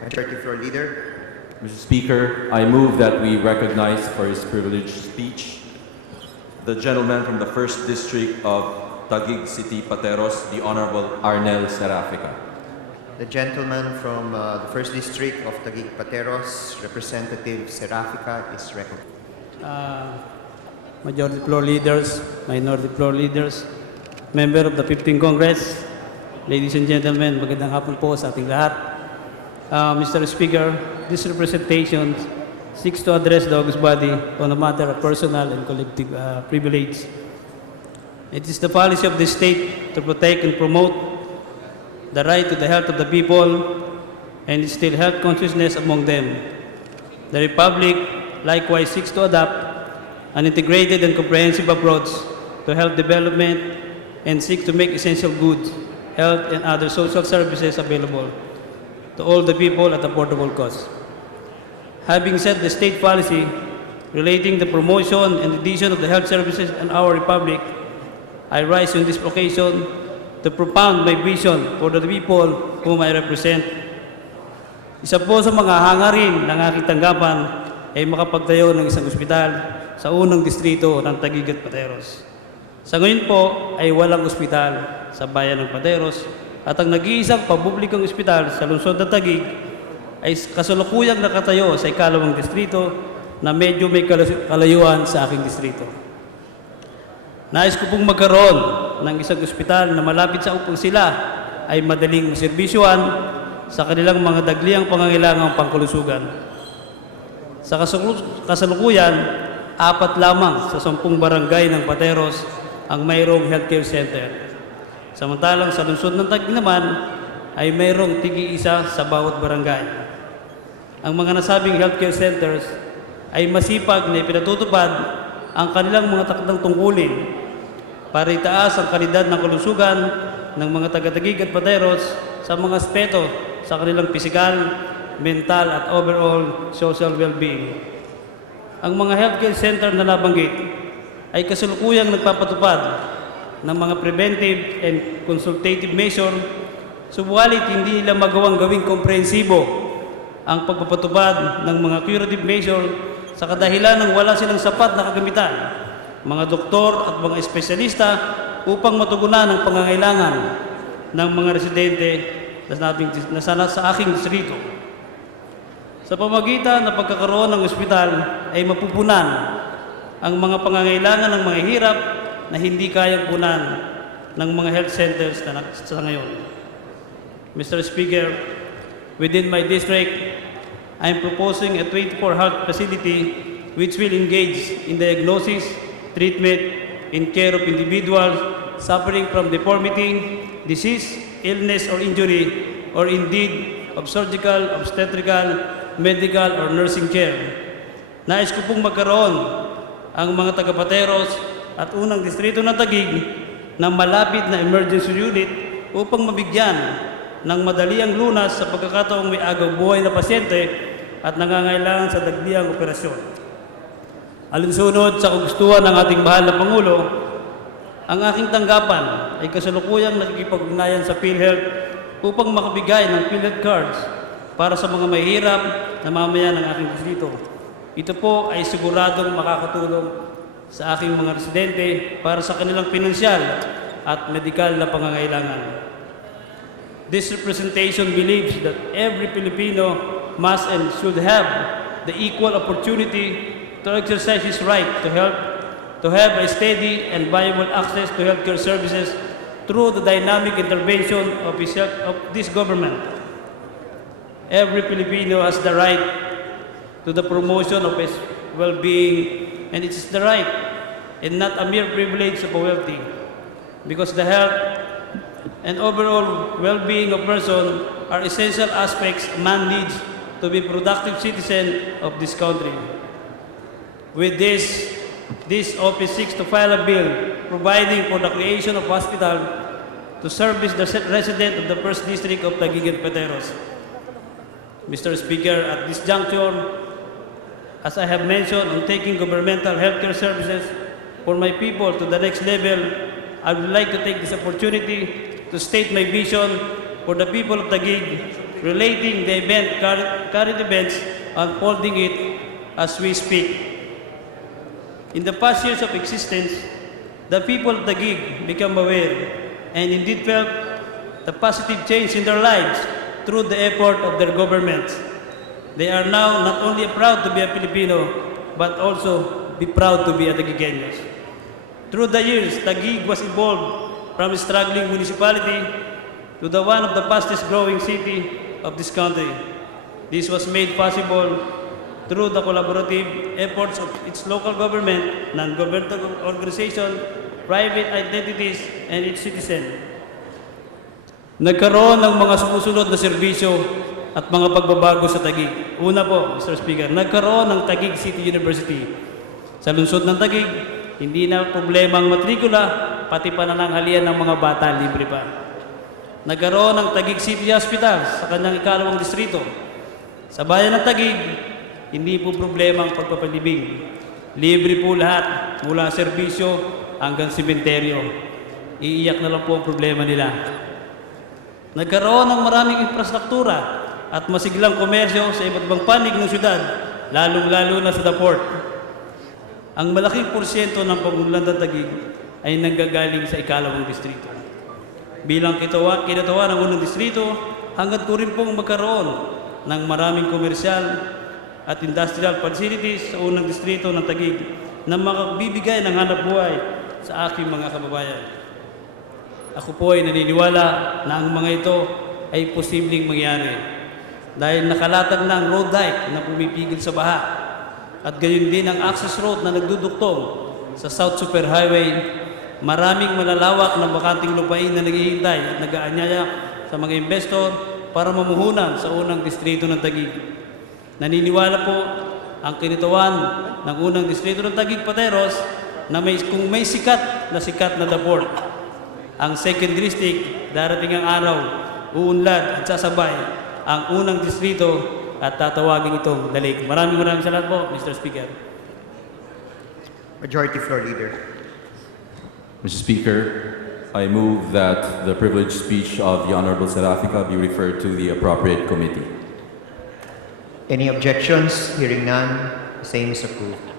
Majority Floor Leader. Mr. Speaker, I move that we recognize for his privileged speech the gentleman from the 1st District of Taguig City, Pateros, the Honorable Arnel Serafica. The gentleman from the 1st District of Taguig Pateros, Representative Serafica, is recognized. Majority Floor Leaders, Minority Floor Leaders, Member of the 15th Congress, ladies and gentlemen, magandang hapon po sa ating lahat. Mr. Speaker, this representation seeks to address the August body on a matter of personal and collective privilege. It is the policy of the state to protect and promote the right to the health of the people and instill health consciousness among them. The Republic likewise seeks to adopt an integrated and comprehensive approach to health development and seek to make essential goods, health, and other social services available to all the people at affordable cost. Having set the state policy relating the promotion and addition of the health services in our Republic, I rise on this occasion to propound my vision for the people whom I represent. Isa po sa mga hangarin ng aking tanggapan ay makapagtayo ng isang ospital sa unang distrito ng Taguig at Pateros. Sa ngayon po ay walang ospital sa bayan ng Pateros at ang nag-iisang papublikong ospital sa lungsod ng Taguig ay kasalukuyang nakatayo sa ikalawang distrito na medyo may kalayuan sa aking distrito. Nais ko pong magkaroon ng isang ospital na malapit sa upang sila ay madaling maserbisyuhan sa kanilang mga dagliang pangangailangang pangkalusugan. Sa kasalukuyan, 4 lamang sa 10 barangay ng Pateros ang mayroong healthcare center. Samantalang sa lungsod ng Taguig naman ay mayroong tigi-isa sa bawat barangay. Ang mga nasabing healthcare centers ay masipag na ipinatutupad ang kanilang mga takdang tungkulin para itaas ang kalidad ng kalusugan ng mga taga-Taguig at Pateros sa mga aspeto sa kanilang pisikal, mental at overall social well-being. Ang mga healthcare center na nabanggit ay kasalukuyang nagpapatupad ng mga preventive and consultative measure, subalit hindi nila magawang gawing komprehensibo ang pagpapatupad ng mga curative measure sa kadahilan ng wala silang sapat na kagamitan, mga doktor at mga espesyalista upang matugunan ang pangangailangan ng mga residente sa aking distrito. Sa pamagitan ng pagkakaroon ng ospital ay mapupunan ang mga pangangailangan ng mga hirap na hindi kayang punan ng mga health centers na sa ngayon. Mr. Speaker, within my district, I am proposing a 24-health facility which will engage in diagnosis, treatment, and care of individuals suffering from deformity, disease, illness, or injury, or indeed of surgical, obstetrical, medical, or nursing care. Nais ko pong magkaroon ang mga taga-Pateros at unang distrito ng Taguig ng malapit na emergency unit upang mabigyan ng madaliang lunas sa pagkakataong may agaw buhay na pasyente at nangangailangan sa dagliang operasyon. Alinsunod sa kagustuhan ng ating mahal na Pangulo, ang aking tanggapan ay kasalukuyang nakikipag-ugnayan sa PhilHealth upang makabigay ng PhilHealth cards para sa mga mahihirap na mamamayan ng aking distrito. Ito po ay siguradong makakatulong sa aking mga residente para sa kanilang pinansyal at medikal na pangangailangan. This representation believes that every Filipino must and should have the equal opportunity to exercise his right to health, to have a steady and viable access to healthcare services through the dynamic intervention of this government. Every Filipino has the right to the promotion of his well-being, and it is the right and not a mere privilege of a wealthy, because the health and overall well-being of person are essential aspects man needs to be productive citizen of this country. With this office seeks to file a bill providing for the creation of hospital to service the resident of the 1st District of Taguig and Pateros. Mr. Speaker, at this juncture, as I have mentioned on taking governmental healthcare services for my people to the next level, I would like to take this opportunity to state my vision for the people of Taguig relating the current events, unfolding it as we speak. In the past years of existence, the people of Taguig became aware and indeed felt the positive change in their lives through the effort of their governments. They are now not only proud to be a Filipino, but also be proud to be a Taguigueños. Through the years, Taguig was evolved from a struggling municipality to the one of the fastest growing city of this country. This was made possible through the collaborative efforts of its local government, non-governmental organization, private entities, and its citizens. Nagkaroon ng mga sumusunod na serbisyo at mga pagbabago sa Taguig. Una po, Mr. Speaker, nagkaroon ng Taguig City University. Sa lungsod ng Taguig, hindi na problema ang matrikula, pati panananghalian ng mga bata libre pa. Nagkaroon ng Taguig City Hospital sa kanyang ikalawang distrito. Sa bayan ng Taguig, hindi po problema ang pagpapalibing. Libre po lahat, mula serbisyo hanggang sementeryo. Iiyak na lang po ang problema nila. Nagkaroon ng maraming infrastruktura at masiglang komersyo sa iba't ibang panig ng syudad, lalong-lalo na sa The Port. Ang malaking porsyento ng pag-unlad ng Taguig ay nanggagaling sa ikalawang distrito. Bilang kinatawa ng unang distrito, hanggat ko rin pong magkaroon ng maraming komersyal at industrial facilities sa unang distrito ng Taguig na makagbibigay ng hanap buhay sa aking mga kababayan. Ako po ay naniniwala na ang mga ito ay posibleng mangyari dahil nakalatag na ang road dike na pumipigil sa baha at gayon din ang access road na nagduduktong sa South Superhighway. Maraming malalawak na bakanting lupain na naghihintay at nag-aanyaya sa mga investor para mamuhunan sa unang distrito ng Taguig. Naniniwala po ang kinitawan ng unang distrito ng Taguig Pateros na kung may sikat na The Port, ang second district, darating ang araw, uunlad at sasabay ang unang distrito at tatawagin itong Dalig. Maraming salamat po, Mr. Speaker. Majority Floor Leader. Mr. Speaker, I move that the privileged speech of the Honorable Serafica be referred to the appropriate committee. Any objections? Hearing none, the same is approved.